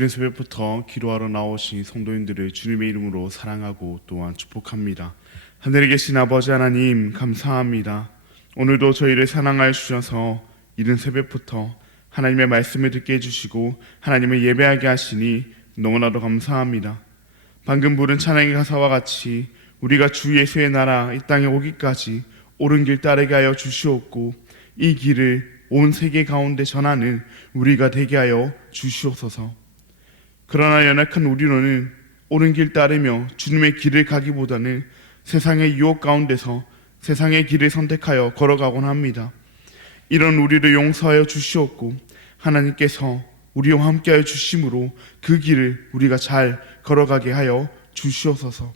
이른 새벽부터 기도하러 나오신 성도님들을 주님의 이름으로 사랑하고 또한 축복합니다. 하늘에 계신 아버지 하나님 감사합니다. 오늘도 저희를 사랑하여 주셔서 이른 새벽부터 하나님의 말씀을 듣게 해주시고 하나님을 예배하게 하시니 너무나도 감사합니다. 방금 부른 찬양의 가사와 같이 우리가 주 예수의 나라 이 땅에 오기까지 옳은 길 따르게 하여 주시옵고 이 길을 온 세계 가운데 전하는 우리가 되게 하여 주시옵소서. 그러나 연약한 우리로는 옳은 길 따르며 주님의 길을 가기보다는 세상의 유혹 가운데서 세상의 길을 선택하여 걸어가곤 합니다. 이런 우리를 용서하여 주시옵고 하나님께서 우리와 함께하여 주심으로 그 길을 우리가 잘 걸어가게 하여 주시옵소서.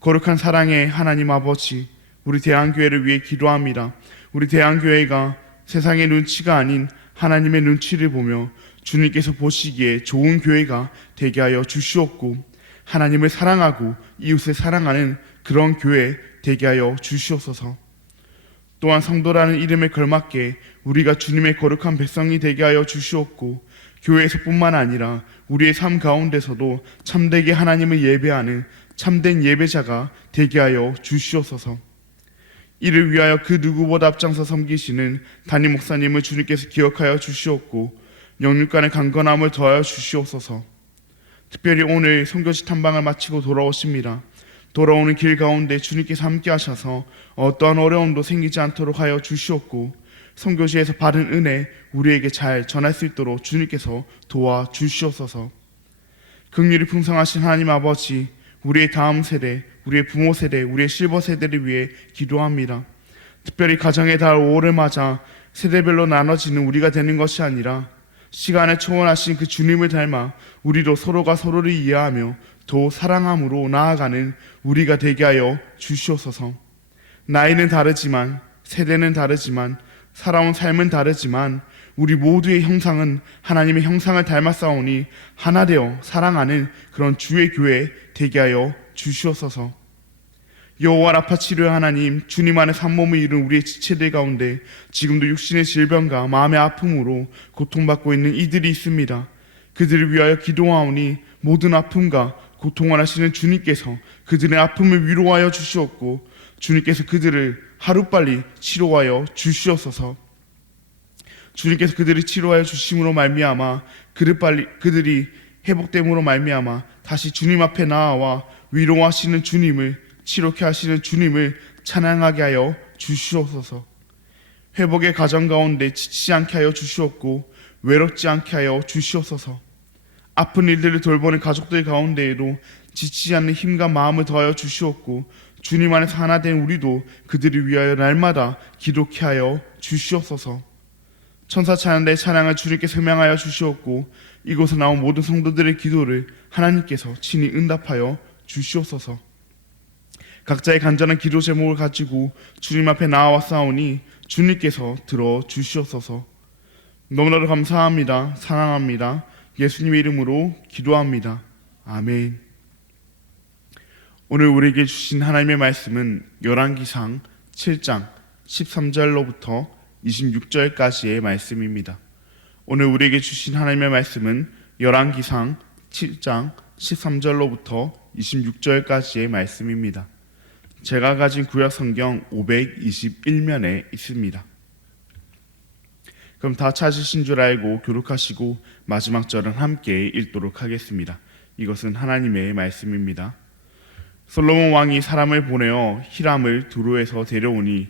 거룩한 사랑의 하나님 아버지, 우리 대한교회를 위해 기도합니다. 우리 대한교회가 세상의 눈치가 아닌 하나님의 눈치를 보며 주님께서 보시기에 좋은 교회가 되게 하여 주시옵고 하나님을 사랑하고 이웃을 사랑하는 그런 교회 되게 하여 주시옵소서. 또한 성도라는 이름에 걸맞게 우리가 주님의 거룩한 백성이 되게 하여 주시옵고 교회에서뿐만 아니라 우리의 삶 가운데서도 참되게 하나님을 예배하는 참된 예배자가 되게 하여 주시옵소서. 이를 위하여 그 누구보다 앞장서 섬기시는 담임 목사님을 주님께서 기억하여 주시옵고 영육간의 강건함을 더하여 주시옵소서. 특별히 오늘 선교지 탐방을 마치고 돌아오십니다. 돌아오는 길 가운데 주님께서 함께 하셔서 어떠한 어려움도 생기지 않도록 하여 주시옵고 선교지에서 받은 은혜 우리에게 잘 전할 수 있도록 주님께서 도와 주시옵소서. 긍휼이 풍성하신 하나님 아버지, 우리의 다음 세대, 우리의 부모 세대, 우리의 실버 세대를 위해 기도합니다. 특별히 가정의 달 5월을 맞아 세대별로 나눠지는 우리가 되는 것이 아니라 시간을 초월하신 그 주님을 닮아 우리도 서로가 서로를 이해하며 더 사랑함으로 나아가는 우리가 되게 하여 주시옵소서. 나이는 다르지만 세대는 다르지만 살아온 삶은 다르지만 우리 모두의 형상은 하나님의 형상을 닮았사오니 하나 되어 사랑하는 그런 주의 교회 되게 하여 주시옵소서. 여호와 라파 치료의 하나님, 주님 안에 산몸을 이룬 우리의 지체들 가운데 지금도 육신의 질병과 마음의 아픔으로 고통받고 있는 이들이 있습니다. 그들을 위하여 기도하오니 모든 아픔과 고통을 하시는 주님께서 그들의 아픔을 위로하여 주시옵고 주님께서 그들을 하루빨리 치료하여 주시옵소서. 주님께서 그들을 치료하여 주심으로 말미암아 그들이 회복됨으로 말미암아 다시 주님 앞에 나아와 위로하시는 주님을, 치료케 하시는 주님을 찬양하게 하여 주시옵소서. 회복의 과정 가운데 지치지 않게 하여 주시옵고 외롭지 않게 하여 주시옵소서. 아픈 일들을 돌보는 가족들 가운데에도 지치지 않는 힘과 마음을 더하여 주시옵고 주님 안에서 하나 된 우리도 그들을 위하여 날마다 기도케 하여 주시옵소서. 천사 찬양대 찬양을 주님께 명하여 주시옵고 이곳에 나온 모든 성도들의 기도를 하나님께서 친히 응답하여 주시옵소서. 각자의 간절한 기도 제목을 가지고 주님 앞에 나아왔사오니 주님께서 들어 주시옵소서. 너무나도 감사합니다. 사랑합니다. 예수님의 이름으로 기도합니다. 아멘. 오늘 우리에게 주신 하나님의 말씀은 열왕기상 7장 13절로부터 26절까지의 말씀입니다. 오늘 우리에게 주신 하나님의 말씀은 열왕기상 7장 13절로부터 26절까지의 말씀입니다. 제가 가진 구약 성경 521면에 있습니다. 그럼 다 찾으신 줄 알고 교독하시고 마지막 절은 함께 읽도록 하겠습니다. 이것은 하나님의 말씀입니다. 솔로몬 왕이 사람을 보내어 히람을 두로에서 데려오니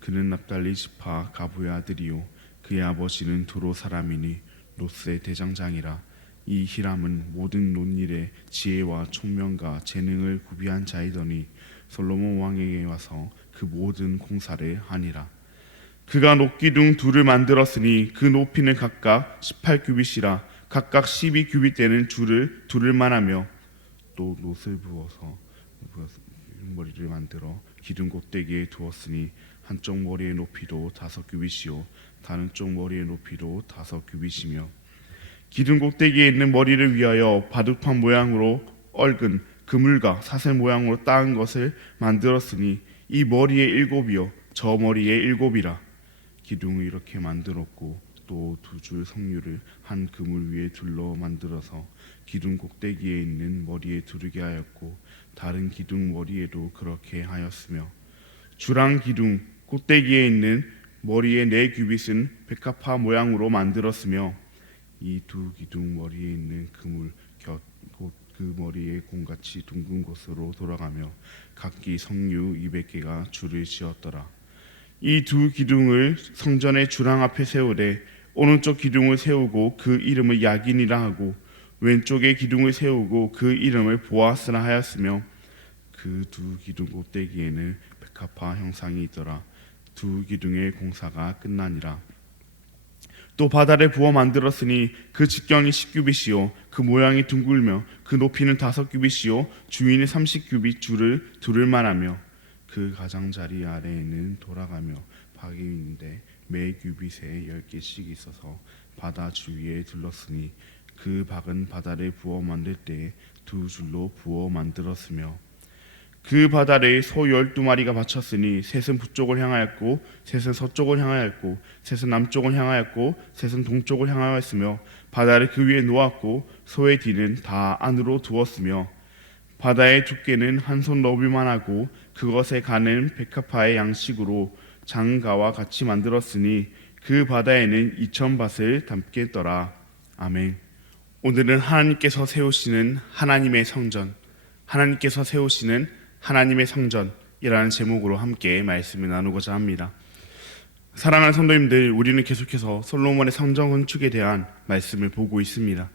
그는 납달리 지파 가부의 아들이요 그의 아버지는 두로 사람이니 롯의 대장장이라. 이 히람은 모든 논일에 지혜와 총명과 재능을 구비한 자이더니 솔로몬 왕에게 와서 그 모든 공사를 하니라. 그가 녹기둥 둘을 만들었으니 그 높이는 각각 18규빗이라. 각각 12규빗 되는 줄을 두를 만하며 또 롯을 부어서 머리를 만들어 기둥 꼭대기에 두었으니 한쪽 머리의 높이도 5규빗이요 다른 쪽 머리의 높이도 5규빗이며 기둥 꼭대기에 있는 머리를 위하여 바둑판 모양으로 얽은 그물과 사슬 모양으로 따은 것을 만들었으니 이 머리에 7이요 저 머리에 7이라. 기둥을 이렇게 만들었고 또 두 줄 성류를 한 그물 위에 둘러 만들어서 기둥 꼭대기에 있는 머리에 두르게 하였고 다른 기둥 머리에도 그렇게 하였으며 주랑 기둥 꼭대기에 있는 머리의 네 규빗은 백합화 모양으로 만들었으며 이 두 기둥 머리에 있는 그물 곁 곧 그 머리의 공같이 둥근 곳으로 돌아가며 각기 성류 200개가 줄을 지었더라. 이 두 기둥을 성전의 주랑 앞에 세우되 오른쪽 기둥을 세우고 그 이름을 야긴이라 하고 왼쪽의 기둥을 세우고 그 이름을 보아스라 하였으며 그 두 기둥 꼭대기에는 백합화 형상이 있더라. 두 기둥의 공사가 끝나니라. 또 바다를 부어 만들었으니 그 직경이 10규빗이요 그 모양이 둥글며 그 높이는 5규빗이요 주위는 30규빗 줄을 두를 만하며 그 가장자리 아래에는 돌아가며 박이 있는데 매 규빗에 10개씩 있어서 바다 주위에 둘렀으니 그 박은 바다를 부어 만들 때 두 줄로 부어 만들었으며 그 바다를 소 12마리가 바쳤으니 셋은 북쪽을 향하였고 셋은 서쪽을 향하였고 셋은 남쪽을 향하였고 셋은 동쪽을 향하였으며 바다를 그 위에 놓았고 소의 뒤는 다 안으로 두었으며 바다의 두께는 한 손 너비만 하고 그것에 가는 백합화의 양식으로 장가와 같이 만들었으니 그 바다에는 2000밭을 담겠더라. 아멘. 오늘은 하나님께서 세우시는 하나님의 성전, 하나님께서 세우시는 하나님의 성전이라는 제목으로 함께 말씀을 나누고자 합니다. 사랑하는 성도님들, 우리는 계속해서 솔로몬의 성전 건축에 대한 말씀을 보고 있습니다.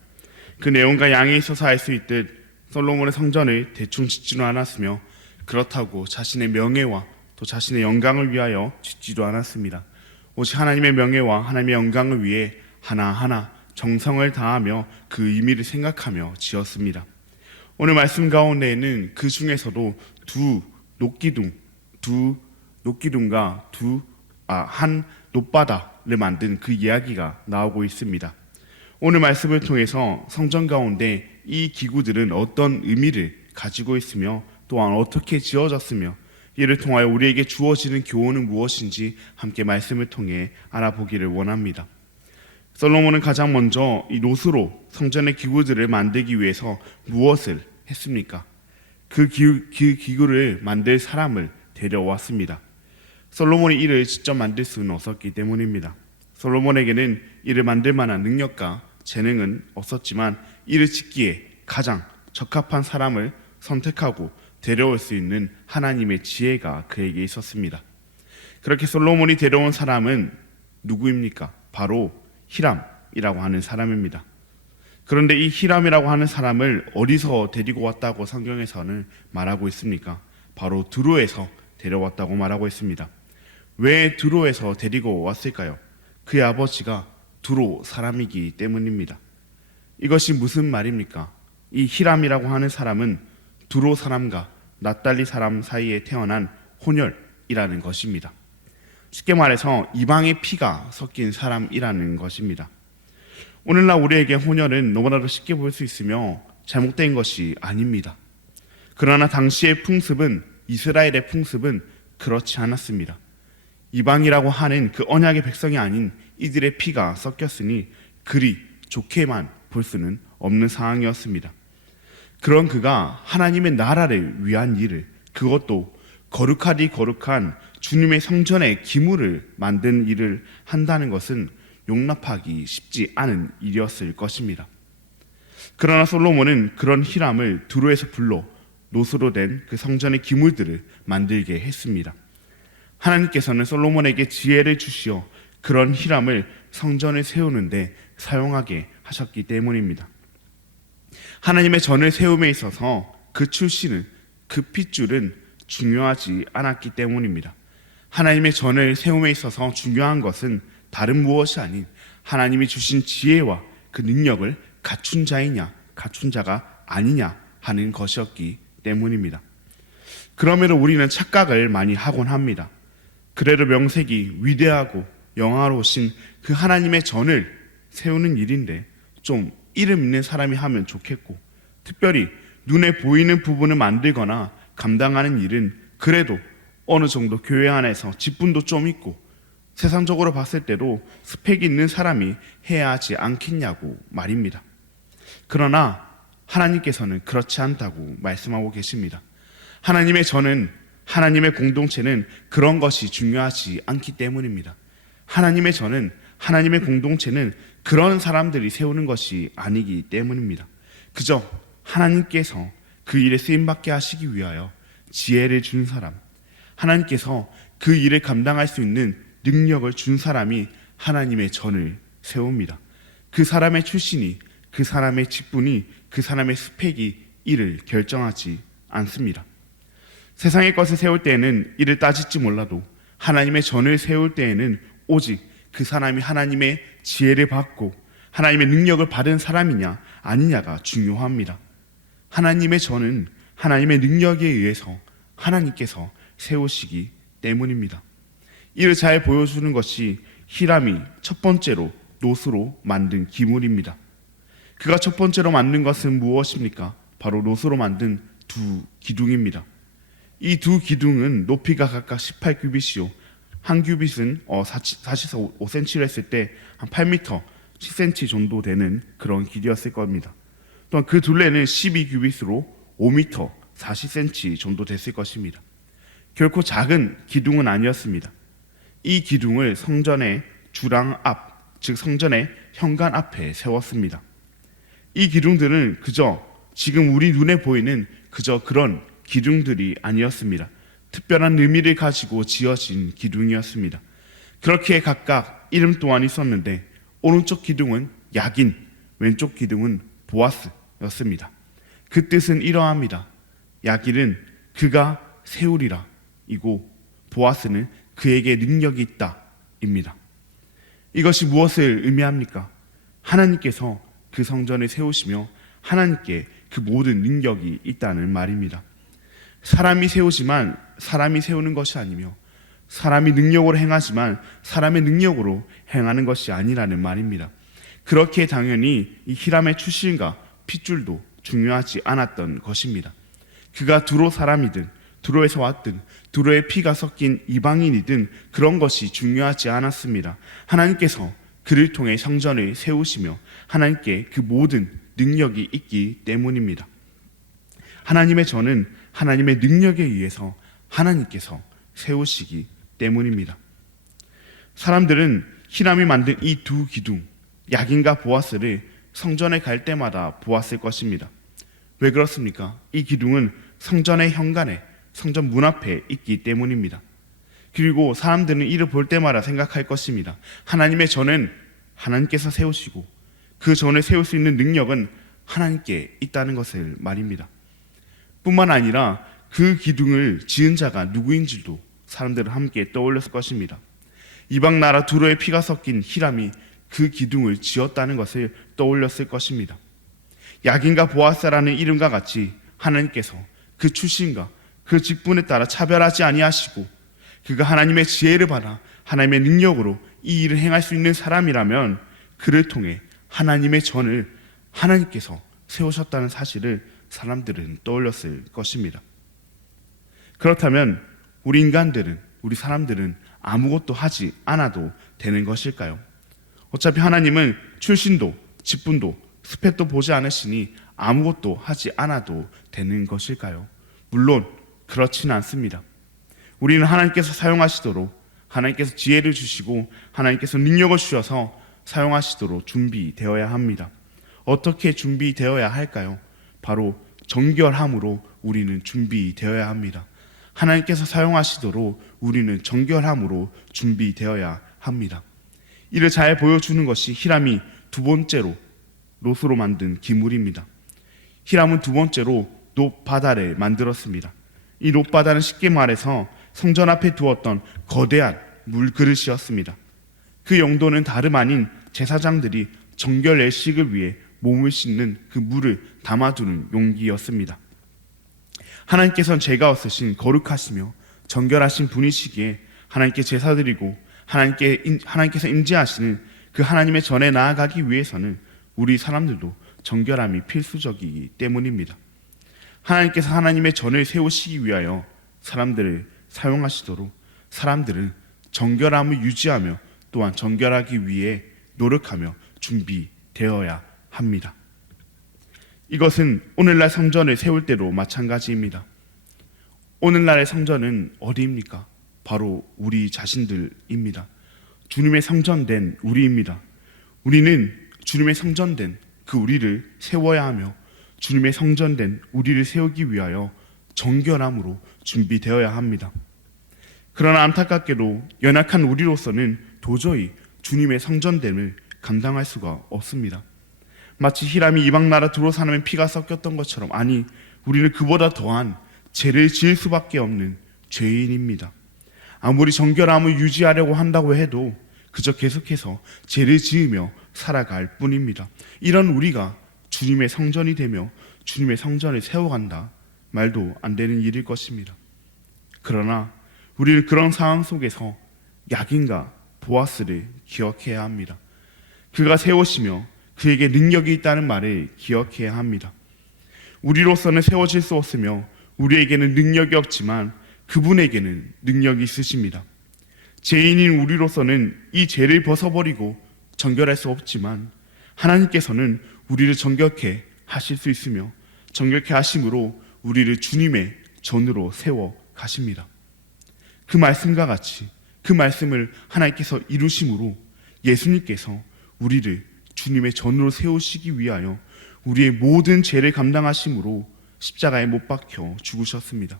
그 내용과 양에 있어서 알 수 있듯 솔로몬의 성전을 대충 짓지도 않았으며 그렇다고 자신의 명예와 또 자신의 영광을 위하여 짓지도 않았습니다. 오직 하나님의 명예와 하나님의 영광을 위해 하나하나 정성을 다하며 그 의미를 생각하며 지었습니다. 오늘 말씀 가운데에는 그 중에서도 녹기둥과 한 놋바다를 만든 그 이야기가 나오고 있습니다. 오늘 말씀을 통해서 성전 가운데 이 기구들은 어떤 의미를 가지고 있으며 또한 어떻게 지어졌으며 이를 통하여 우리에게 주어지는 교훈은 무엇인지 함께 말씀을 통해 알아보기를 원합니다. 솔로몬은 가장 먼저 이 놋으로 성전의 기구들을 만들기 위해서 무엇을 했습니까? 그 기구를 만들 사람을 데려왔습니다. 솔로몬이 이를 직접 만들 수는 없었기 때문입니다. 솔로몬에게는 이를 만들 만한 능력과 재능은 없었지만 이를 짓기에 가장 적합한 사람을 선택하고 데려올 수 있는 하나님의 지혜가 그에게 있었습니다. 그렇게 솔로몬이 데려온 사람은 누구입니까? 바로 히람이라고 하는 사람입니다. 그런데 이 히람이라고 하는 사람을 어디서 데리고 왔다고 성경에서는 말하고 있습니까? 바로 두로에서 데려왔다고 말하고 있습니다. 왜 두로에서 데리고 왔을까요? 그의 아버지가 두로 사람이기 때문입니다. 이것이 무슨 말입니까? 이 히람이라고 하는 사람은 두로 사람과 납달리 사람 사이에 태어난 혼혈이라는 것입니다. 쉽게 말해서 이방의 피가 섞인 사람이라는 것입니다. 오늘날 우리에게 혼혈은 너무나도 쉽게 볼 수 있으며 잘못된 것이 아닙니다. 그러나 당시의 풍습은, 이스라엘의 풍습은 그렇지 않았습니다. 이방이라고 하는 그 언약의 백성이 아닌 이들의 피가 섞였으니 그리 좋게만 볼 수는 없는 상황이었습니다. 그런 그가 하나님의 나라를 위한 일을, 그것도 거룩하디 거룩한 주님의 성전의 기물을 만든 일을 한다는 것은 용납하기 쉽지 않은 일이었을 것입니다. 그러나 솔로몬은 그런 히람을 두로에서 불러 놋으로 된 그 성전의 기물들을 만들게 했습니다. 하나님께서는 솔로몬에게 지혜를 주시어 그런 히람을 성전을 세우는데 사용하게 하셨기 때문입니다. 하나님의 전을 세움에 있어서 그 출신은, 그 핏줄은 중요하지 않았기 때문입니다. 하나님의 전을 세움에 있어서 중요한 것은 다른 무엇이 아닌 하나님이 주신 지혜와 그 능력을 갖춘 자이냐 갖춘 자가 아니냐 하는 것이었기 때문입니다. 그러므로 우리는 착각을 많이 하곤 합니다. 그래도 명색이 위대하고 영화로우신 그 하나님의 전을 세우는 일인데 좀 이름 있는 사람이 하면 좋겠고, 특별히 눈에 보이는 부분을 만들거나 감당하는 일은 그래도 어느 정도 교회 안에서 직분도 좀 있고 세상적으로 봤을 때도 스펙이 있는 사람이 해야 하지 않겠냐고 말입니다. 그러나 하나님께서는 그렇지 않다고 말씀하고 계십니다. 하나님의 저는, 하나님의 공동체는 그런 것이 중요하지 않기 때문입니다. 하나님의 저는, 하나님의 공동체는 그런 사람들이 세우는 것이 아니기 때문입니다. 그저 하나님께서 그 일에 쓰임받게 하시기 위하여 지혜를 준 사람, 하나님께서 그 일을 감당할 수 있는 능력을 준 사람이 하나님의 전을 세웁니다. 그 사람의 출신이, 그 사람의 직분이, 그 사람의 스펙이 이를 결정하지 않습니다. 세상의 것을 세울 때에는 이를 따질지 몰라도 하나님의 전을 세울 때에는 오직 그 사람이 하나님의 지혜를 받고 하나님의 능력을 받은 사람이냐 아니냐가 중요합니다. 하나님의 전은 하나님의 능력에 의해서 하나님께서 세우시기 때문입니다. 이를 잘 보여주는 것이 히람이 첫 번째로 놋으로 만든 기물입니다. 그가 첫 번째로 만든 것은 무엇입니까? 바로 놋으로 만든 두 기둥입니다. 이 두 기둥은 높이가 각각 18규빗이요, 한 규빗은 45cm로 했을 때 한 8m 10cm 정도 되는 그런 길이였을 겁니다. 또한 그 둘레는 12규빗으로 5m 40cm 정도 됐을 것입니다. 결코 작은 기둥은 아니었습니다. 이 기둥을 성전의 주랑 앞, 즉 성전의 현관 앞에 세웠습니다. 이 기둥들은 그저 지금 우리 눈에 보이는 그저 그런 기둥들이 아니었습니다. 특별한 의미를 가지고 지어진 기둥이었습니다. 그렇게 각각 이름 또한 있었는데 오른쪽 기둥은 야긴, 왼쪽 기둥은 보아스였습니다. 그 뜻은 이러합니다. 야긴은 그가 세우리라 이고 보아스는 그에게 능력이 있다 입니다. 이것이 무엇을 의미합니까? 하나님께서 그 성전을 세우시며 하나님께 그 모든 능력이 있다는 말입니다. 사람이 세우지만 사람이 세우는 것이 아니며 사람이 능력으로 행하지만 사람의 능력으로 행하는 것이 아니라는 말입니다. 그렇게 당연히 이 히람의 출신과 핏줄도 중요하지 않았던 것입니다. 그가 두로 사람이든 두로에서 왔든 두로의 피가 섞인 이방인이든 그런 것이 중요하지 않았습니다. 하나님께서 그를 통해 성전을 세우시며 하나님께 그 모든 능력이 있기 때문입니다. 하나님의 전은 하나님의 능력에 의해서 하나님께서 세우시기 때문입니다. 사람들은 히람이 만든 이 두 기둥, 야긴과 보아스를 성전에 갈 때마다 보았을 것입니다. 왜 그렇습니까? 이 기둥은 성전의 현관에, 성전 문 앞에 있기 때문입니다. 그리고 사람들은 이를 볼 때마다 생각할 것입니다. 하나님의 전은 하나님께서 세우시고 그 전을 세울 수 있는 능력은 하나님께 있다는 것을 말입니다. 뿐만 아니라 그 기둥을 지은 자가 누구인지도 사람들은 함께 떠올렸을 것입니다. 이방 나라 두로의 피가 섞인 히람이 그 기둥을 지었다는 것을 떠올렸을 것입니다. 야긴과 보아스라는 이름과 같이 하나님께서 그 출신과 그 직분에 따라 차별하지 아니하시고 그가 하나님의 지혜를 받아 하나님의 능력으로 이 일을 행할 수 있는 사람이라면 그를 통해 하나님의 전을 하나님께서 세우셨다는 사실을 사람들은 떠올렸을 것입니다. 그렇다면 우리 인간들은, 우리 사람들은 아무것도 하지 않아도 되는 것일까요? 어차피 하나님은 출신도 직분도 스펙도 보지 않으시니 아무것도 하지 않아도 되는 것일까요? 물론 그렇지는 않습니다. 우리는 하나님께서 사용하시도록, 하나님께서 지혜를 주시고 하나님께서 능력을 주셔서 사용하시도록 준비되어야 합니다. 어떻게 준비되어야 할까요? 바로 정결함으로 우리는 준비되어야 합니다. 하나님께서 사용하시도록 우리는 정결함으로 준비되어야 합니다. 이를 잘 보여주는 것이 히람이 두 번째로 놋으로 만든 기물입니다. 히람은 두 번째로 놋바다를 만들었습니다. 이 놋바다는 쉽게 말해서 성전 앞에 두었던 거대한 물그릇이었습니다. 그 용도는 다름 아닌 제사장들이 정결 예식을 위해 몸을 씻는 그 물을 담아두는 용기였습니다. 하나님께서는 죄가 없으신 거룩하시며 정결하신 분이시기에 하나님께 제사드리고 하나님께서 임재하시는 그 하나님의 전에 나아가기 위해서는 우리 사람들도 정결함이 필수적이기 때문입니다. 하나님께서 하나님의 전을 세우시기 위하여 사람들을 사용하시도록 사람들은 정결함을 유지하며 또한 정결하기 위해 노력하며 준비되어야 합니다. 이것은 오늘날 성전을 세울 때도 마찬가지입니다. 오늘날의 성전은 어디입니까? 바로 우리 자신들입니다. 주님의 성전된 우리입니다. 우리는 주님의 성전된 그 우리를 세워야 하며 주님의 성전된 우리를 세우기 위하여 정결함으로 준비되어야 합니다. 그러나 안타깝게도 연약한 우리로서는 도저히 주님의 성전됨을 감당할 수가 없습니다. 마치 히람이 이방 나라 두로 사람의 피가 섞였던 것처럼, 아니 우리는 그보다 더한 죄를 지을 수밖에 없는 죄인입니다. 아무리 정결함을 유지하려고 한다고 해도 그저 계속해서 죄를 지으며 살아갈 뿐입니다. 이런 우리가 주님의 성전이 되며 주님의 성전을 세워간다 말도 안 되는 일일 것입니다. 그러나 우리는 그런 상황 속에서 야긴과 보아스를 기억해야 합니다. 그가 세우시며 그에게 능력이 있다는 말을 기억해야 합니다. 우리로서는 세워질 수 없으며 우리에게는 능력이 없지만 그분에게는 능력이 있으십니다. 죄인인 우리로서는 이 죄를 벗어버리고 정결할 수 없지만 하나님께서는 우리를 정결케 하실 수 있으며 정결케 하심으로 우리를 주님의 전으로 세워 가십니다. 그 말씀과 같이 그 말씀을 하나님께서 이루심으로 예수님께서 우리를 주님의 전으로 세우시기 위하여 우리의 모든 죄를 감당하심으로 십자가에 못 박혀 죽으셨습니다.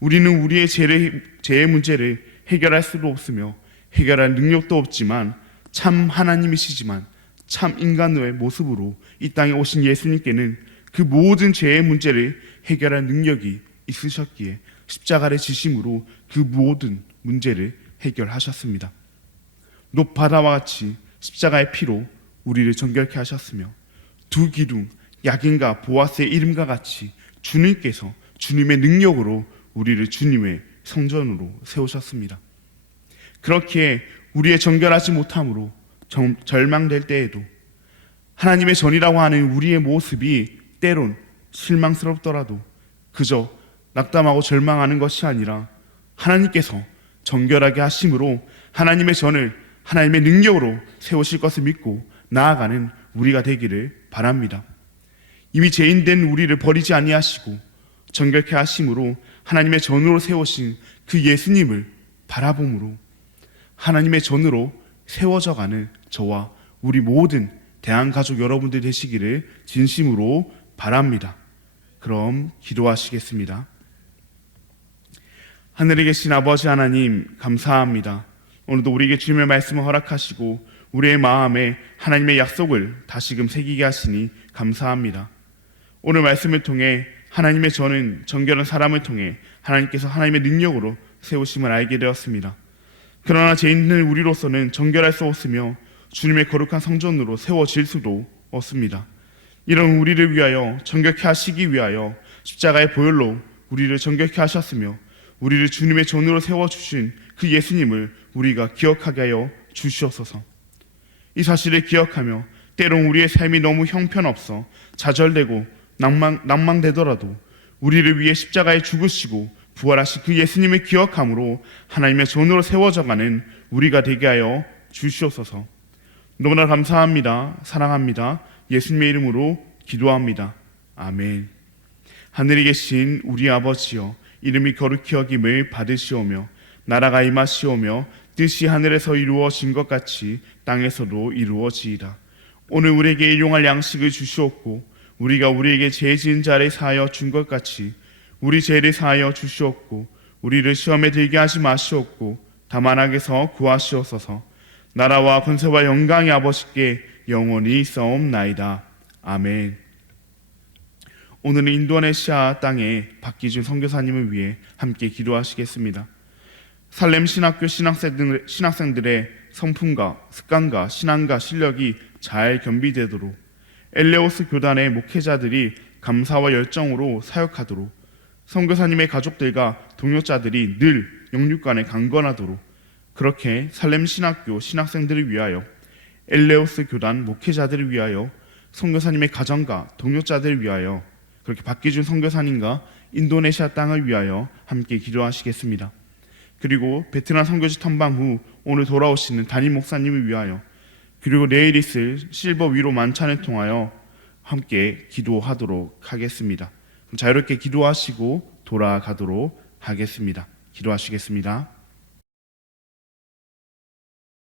우리는 우리의 죄의 문제를 해결할 수도 없으며 해결할 능력도 없지만 참 하나님이시지만 참 인간의 모습으로 이 땅에 오신 예수님께는 그 모든 죄의 문제를 해결할 능력이 있으셨기에 십자가를 지심으로 그 모든 문제를 해결하셨습니다. 높바다와 같이 십자가의 피로 우리를 정결케 하셨으며 두 기둥 야긴과 보아스의 이름과 같이 주님께서 주님의 능력으로 우리를 주님의 성전으로 세우셨습니다. 그렇기에 우리의 정결하지 못함으로 절망될 때에도 하나님의 전이라고 하는 우리의 모습이 때론 실망스럽더라도 그저 낙담하고 절망하는 것이 아니라 하나님께서 정결하게 하심으로 하나님의 전을 하나님의 능력으로 세우실 것을 믿고 나아가는 우리가 되기를 바랍니다. 이미 죄인된 우리를 버리지 아니하시고 정결케 하심으로 하나님의 전으로 세우신 그 예수님을 바라봄으로 하나님의 전으로 세워져가는 저와 우리 모든 대한가족 여러분들 되시기를 진심으로 바랍니다. 그럼 기도하시겠습니다. 하늘에 계신 아버지 하나님, 감사합니다. 오늘도 우리에게 주님의 말씀을 허락하시고 우리의 마음에 하나님의 약속을 다시금 새기게 하시니 감사합니다. 오늘 말씀을 통해 하나님의 전은 정결한 사람을 통해 하나님께서 하나님의 능력으로 세우심을 알게 되었습니다. 그러나 죄인들 우리로서는 정결할 수 없으며 주님의 거룩한 성전으로 세워질 수도 없습니다. 이런 우리를 위하여 정결케 하시기 위하여 십자가의 보혈로 우리를 정결케 하셨으며 우리를 주님의 전으로 세워주신 그 예수님을 우리가 기억하게 하여 주시옵소서. 이 사실을 기억하며 때론 우리의 삶이 너무 형편없어 좌절되고 낭망되더라도 우리를 위해 십자가에 죽으시고 부활하신 그 예수님을 기억함으로 하나님의 전으로 세워져가는 우리가 되게 하여 주시옵소서. 너무나 감사합니다. 사랑합니다. 예수님의 이름으로 기도합니다. 아멘. 하늘에 계신 우리 아버지여, 이름이 거룩히 여김을 받으시오며 나라가 임하시오며 뜻이 하늘에서 이루어진 것 같이 땅에서도 이루어지이다. 오늘 우리에게 일용할 양식을 주시옵고 우리가 우리에게 죄 지은 자를 사하여 준 것 같이 우리 죄를 사하여 주시옵고 우리를 시험에 들게 하지 마시옵고 다만 악에서 구하시옵소서. 나라와 권세와 영광이 아버지께 영원히 있사옵나이다. 아멘. 오늘은 인도네시아 땅에 박기준 선교사님을 위해 함께 기도하시겠습니다. 살렘 신학교 신학생들의 성품과 습관과 신앙과 실력이 잘 겸비되도록 엘레오스 교단의 목회자들이 감사와 열정으로 사역하도록 선교사님의 가족들과 동료자들이 늘 영육간에 강건하도록 그렇게 살렘 신학교 신학생들을 위하여 엘레오스 교단 목회자들을 위하여 선교사님의 가정과 동료자들을 위하여 그렇게 박기준 선교사님과 인도네시아 땅을 위하여 함께 기도하시겠습니다. 그리고 베트남 선교지 탐방 후 오늘 돌아오시는 담임 목사님을 위하여, 그리고 내일 있을 실버 위로 만찬을 통하여 함께 기도하도록 하겠습니다. 그럼 자유롭게 기도하시고 돌아가도록 하겠습니다. 기도하시겠습니다.